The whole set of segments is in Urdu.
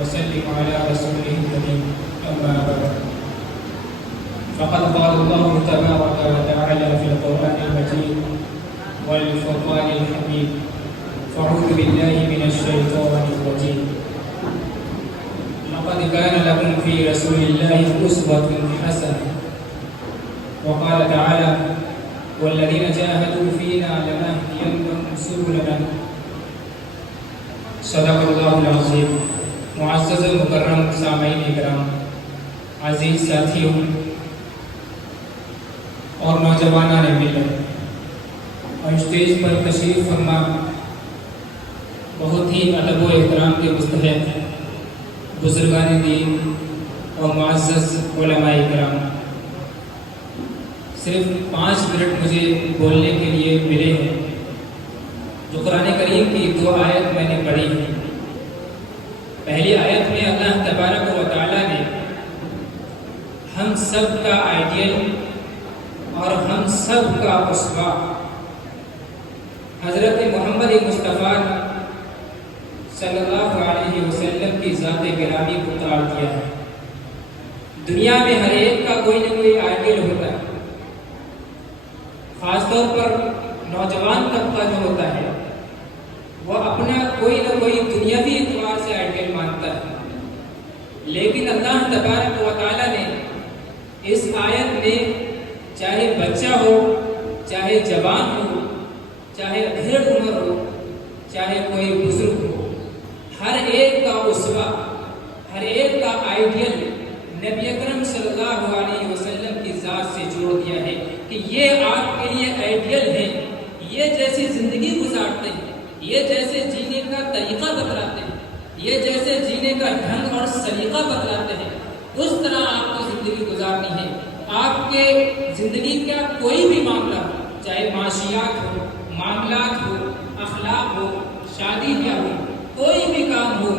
وسلم على رسوله الكريم أما بعد فقد قال الله تبارك وتعالى في القرآن المجيد والفرقان الحميد فأعوذ بالله من الشيطان الرجيم لقد كان لكم في رسول الله أسوة حسنة وقال تعالى والذين جاهدوا فينا لنهدينهم سبلنا صدق اللہ العظیم. معزز مکرم سامعین اکرام، عزیز ساتھیوں اور نوجوانان ملت، اور اسٹیج پر تشریف فرما بہت ہی ادب و احترام کے مستحق بزرگان دین اور معزز علماء اکرام، صرف 5 منٹ مجھے بولنے کے لیے ملے ہیں. جو قرآن کریم کی 2 آیت میں نے پڑھی ہے. پہلی آیت میں اللہ تبارک و تعالیٰ نے ہم سب کا آئیڈیل اور ہم سب کا اسوہ حضرت محمد مصطفیٰ صلی اللہ علیہ وسلم کی ذات گرامی کو قرار دیا ہے. دنیا میں ہر ایک کا کوئی نہ کوئی آئیڈیل ہوتا ہے، خاص طور پر نوجوان طبقہ جو ہوتا ہے وہ اپنا کوئی نہ کوئی دنیاوی اعتبار سے آئیڈیل مانتا ہے. لیکن اللہ تبارک و تعالیٰ نے اس آیت میں چاہے بچہ ہو، چاہے جوان ہو، چاہے ادھیڑ عمر ہو، چاہے کوئی بزرگ ہو، ہر ایک کا اسوہ، ہر ایک کا آئیڈیل نبی اکرم صلی اللہ علیہ وسلم کی ذات سے جوڑ دیا ہے کہ یہ آپ کے لیے آئیڈیل ہے. یہ جیسے زندگی گزارتے ہیں، یہ جیسے جینے کا طریقہ بتلاتے ہیں، یہ جیسے جینے کا ڈھنگ اور سلیقہ بتلاتے ہیں، اس طرح آپ کو زندگی گزارنی ہے. آپ کے زندگی کا کوئی بھی معاملہ ہو، چاہے معاشیات ہو، معاملات ہو، اخلاق ہو، شادی بیاہ ہو، کوئی بھی کام ہو،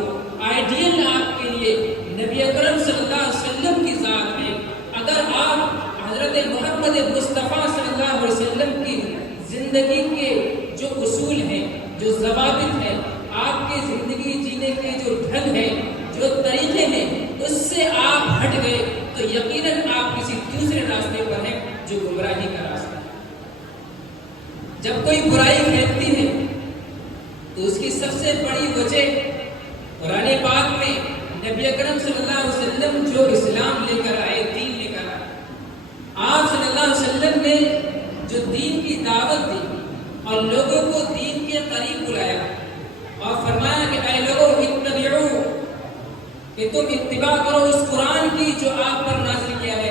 آئیڈیل آپ کے لیے نبی اکرم صلی اللہ علیہ وسلم کی ذات ہے. اگر آپ حضرت محمد مصطفیٰ صلی اللہ علیہ وسلم کی زندگی کے جو اصول ہیں، جو ضوابط ہیں، آپ کی زندگی جینے کے جو ڈھنگ ہے، جو طریقے ہیں، اس سے آپ ہٹ گئے تو یقیناً آپ کسی دوسرے راستے پر ہیں جو گمراہی کا راستہ ہے. جب کوئی برائی پھیلتی ہے تو اس کی سب سے بڑی وجہ قرآن پاک میں نبی اکرم صلی اللہ علیہ وسلم جو اسلام لے کر آئے، دین لے کر آئے، آپ صلی اللہ علیہ وسلم نے جو دین کی دعوت دی اور لوگوں کو دین کے قریب بلایا اور فرمایا کہ اے لوگوں اتبعو، کہ تم اتباع کرو اس قرآن کی جو آپ پر نازل کیا ہے.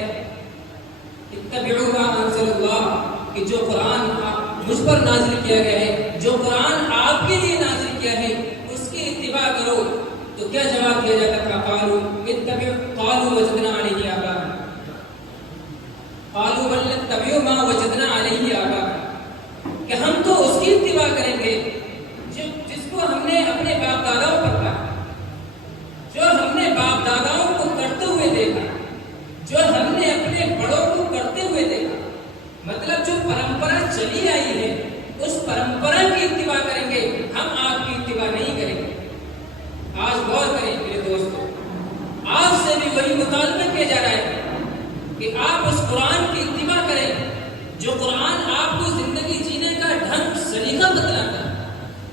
اتبعو ما انزل اللہ، کہ جو قرآن مجھ پر نازل کیا گیا ہے، جو قرآن آپ کے لیے نازل کیا ہے، اس کی اتباع کرو. تو کیا جواب دیا جاتا تھا؟ قالوا اتبعوا قالوا وجدنا علیہ آباءنا، قالوا بل نتبع ما وجدنا علیہ آباءنا، کہ ہم تو اس کی اتباع کریں گے جس کو ہم نے اپنے باپ داداؤں پر پایا، جو ہم نے باپ داداؤں کو کرتے ہوئے دیکھا، جو ہم نے اپنے بڑوں کو کرتے ہوئے دیکھا. مطلب جو پرمپرا چلی آئی ہے اس پرمپرا کی اتباع کریں گے، ہم آپ کی اتباع نہیں کریں گے. آج غور کریں میرے دوستوں، آپ سے بھی وہی مطالبہ کیا جا رہا ہے کہ آپ اس قرآن کی اتباع کریں جو قرآن آپ کو زندگی جینے کا ڈھنگ سلیقہ بتلاتا ہے،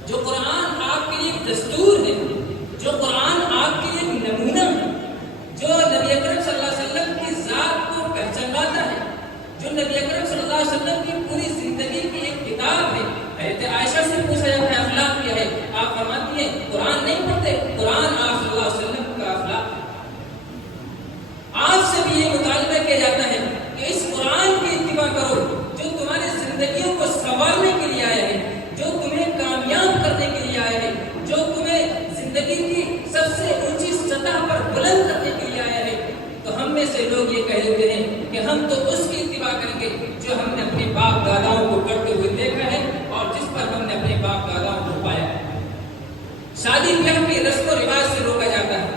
جو قرآن آپ کے لیے دستور ہے، جو قرآن آپ کے لیے نمونہ ہے، جو نبی اکرم صلی اللہ علیہ وسلم کی ذات کو پہچانواتا ہے، جو نبی اکرم صلی اللہ علیہ وسلم کی پوری زندگی کی ایک کتاب ہے. حضرت عائشہ سے پوچھا جاتا ہے اخلاق کیا ہے، آپ فرماتی ہیں قرآن نہیں پڑھتے، قرآن آپ صلی اللہ علیہ وسلم کا اخلاق. آپ سے بھی یہ مطالبہ کیا جاتا ہے کہ اس قرآن کی اتباع کرو جو تمہاری زندگیوں کو سنوارنے کے لیے آیا ہے، جو تمہیں کامیاب کرنے کے لیے آیا ہے، جو تمہیں زندگی کی سب سے اونچی سطح پر بلند کرنے کے لیے آیا ہے. تو ہم میں سے لوگ یہ کہہ دیتے ہیں کہ ہم تو اس کی اتباع کریں گے جو ہم نے اپنے باپ داداؤں کو کرتے ہوئے دیکھا ہے اور جس پر ہم نے اپنے باپ داداؤں کو پایا ہے. شادی بیاہ کی رسم و رواج سے روکا جاتا ہے،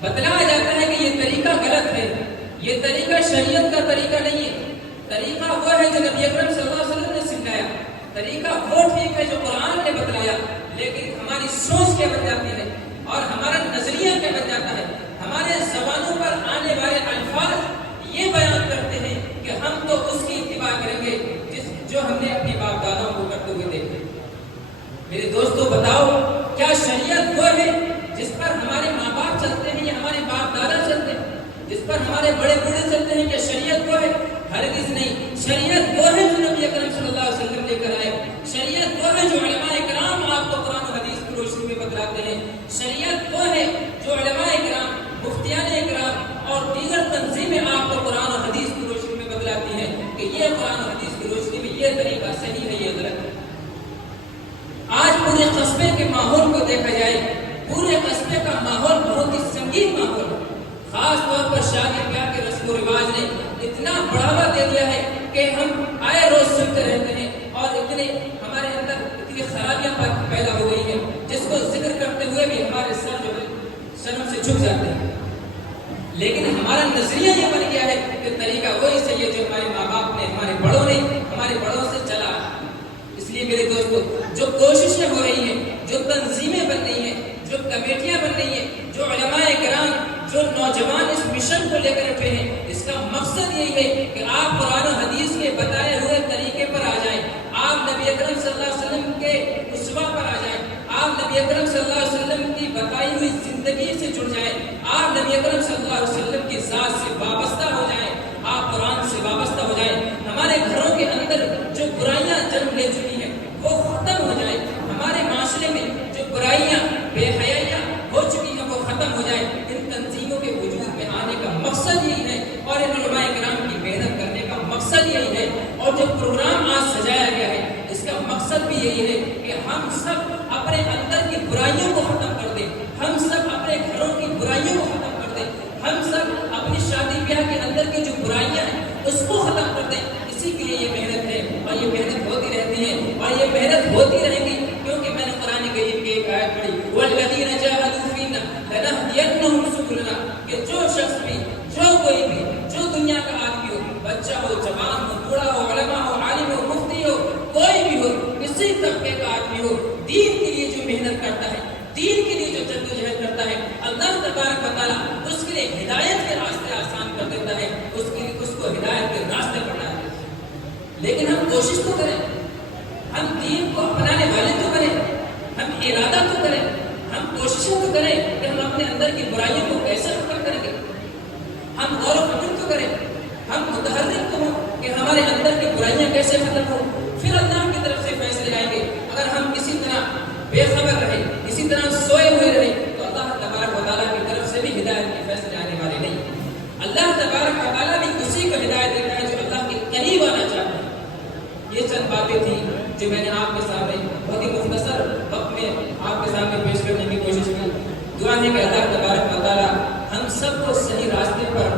بتلایا جاتا ہے کہ یہ طریقہ غلط ہے، یہ طریقہ شریعت کا طریقہ نہیں ہے. طریقہ وہ ہے جو نبی اکرم صلی اللہ علیہ وسلم نے سکھایا، طریقہ وہ ٹھیک ہے جو قرآن نے بتلایا، لیکن ہماری سوچ کیا بن جاتی ہے اور ہمارا نظریہ کیا بن جاتا ہے شریعت وہ ہے جس پر ہمارے ماں باپ چلتے ہیں یا ہمارے باپ دادا چلتے ہیں، جس پر ہمارے بڑے بوڑھے چلتے ہیں، کیا شریعت وہ ہے؟ ہرگز نہیں۔ شریعت وہ ہے جو نبی اکرم صلی اللہ علیہ وسلم لے کر آئے، شریعت وہ ہے جو علماء کرام آپ کو قرآن و حدیث کی روشنی میں بتلاتے ہیں، شریعت وہ ہے جو علماء کرام، مفتیان کرام اور دیگر تنظیمیں آپ کو قرآن و حدیث کی روشنی میں بتلاتی ہیں کہ یہ قرآن و حدیث کی روشنی میں یہ طریقہ صحیح ہے، یہ غلط ہے۔ آج پورے قصبے کے ماحول کو دیکھا جائے، پورے قصبے کا ماحول بہت ہی سنگین ماحول ہے۔ خاص طور پر شادی بیاہ کے رسم و رواج نے اتنا بڑھاوا دے دیا ہے کہ ہم آئے روز سنتے رہتے ہیں اور ہمارے اندر اتنی خرابیاں پیدا ہو گئی ہیں جس کو ذکر کرتے ہوئے بھی ہمارے سر جو ہے شرم سے جھک جاتے ہیں۔ لیکن ہمارا نظریہ یہ بن گیا ہے کہ طریقہ وہی صحیح ہے جو ہمارے ماں باپ نے، ہمارے بڑوں نے، ہمارے بڑوں سے چلا۔ اس لیے میرے دوستو، جو کوششیں ہو رہی ہیں، جو تنظیمیں بن رہی ہیں، جو کمیٹیاں بن رہی ہیں، جو علماء کرام، جو نوجوان اس مشن کو لے کر اٹھے ہیں، اس کا مقصد یہی ہے کہ آپ قرآن و حدیث کے بتائے ہوئے طریقے پر آ جائیں، آپ نبی اکرم صلی اللہ علیہ وسلم کے اسوہ پر آ جائیں، آپ نبی اکرم صلی اللہ علیہ وسلم کی بتائی ہوئی زندگی سے جڑ جائیں، آپ نبی اکرم صلی اللہ علیہ وسلم کی ذات سے وابستہ ہو جائیں، آپ قرآن سے وابستہ ہو جائیں۔ ہمارے گھروں کے اندر جو برائیاں جنم لے چکی ہیں وہ ختم ہو جائیں، ہمارے معاشرے میں جو برائیاں، بے حیائیاں ہو چکی ہیں وہ ختم ہو جائیں۔ ان تنظیموں کے وجود میں آنے کا مقصد یہی ہے اور ان علماء کرام کی محنت کرنے کا مقصد یہی ہے، اور جو پروگرام آج سجایا گیا ہے اس کا مقصد بھی یہی ہے کہ ہم سب اپنے اندر کی برائیوں کو ختم کر دیں، ہم سب اپنے گھروں کی برائیوں کو ختم کر دیں، ہم سب اپنی شادی بیاہ کے اندر کی جو برائیاں ہیں اس کو ختم کر دیں۔ اسی کے لیے یہ محنت ہے اور یہ محنت ہوتی رہتی ہے اور یہ محنت ہوتی رہے گی، کیونکہ میں نے قرآن کریم کی ایک آیت پڑھی، وَالَّذِينَ جَاهَدُوا فِينَا لَنَهْدِيَنَّهُمْ سُبُلَنَا، کہ جو شخص بھی، جو کوئی بھی، جو دنیا کا آدمی ہو، بچہ ہو، جوان ہو، بوڑھا ہو، علماء ہو، عالم ہو، مفتی ہو، کوئی بھی ہو، کسی طبقے کا آدمی ہو، دین کے لیے جو محنت کرتا ہے، دین کے لیے جو جدوجہد کرتا ہے، اللہ تبارک و تعالیٰ اس کے لیے ہدایت کے راستے آسان کر دیتا ہے، اس کو ہدایت کے راستے بڑھا دیتا ہے۔ لیکن ہم کوشش تو کریں، ہم دین کو اپنانے والے تو کریں، ہم ارادہ تو کریں، ہم کوششیں تو کریں کہ ہم اپنے اندر کی برائیوں کو کیسے ختم کریں گے، ہم غور و فکر تو کریں، ہم متحرک تو ہوں کہ ہمارے اندر کی برائیاں کیسے ختم ہوں، پھر اللہ کی طرف سے فیصلے آئیں گے۔ اگر ہم اسی طرح بے خبر رہے، اسی طرح سوئے ہوئے رہے تو اللہ تبارک و تعالیٰ کی طرف سے بھی ہدایت کے فیصلے آنے والے نہیں۔ اللہ تبارک و تعالیٰ بھی اسی کو ہدایت دیتا ہے جو اللہ کے قریب آنا چاہتا ہے۔ یہ چند باتیں تھیں جو میں نے آپ کے سامنے بہت ہی مختصر وقت میں آپ کے سامنے پیش کرنے کی کوشش کی۔ دعا ہے کہ اللہ تبارک و تعالیٰ ہم سب کو صحیح راستے پر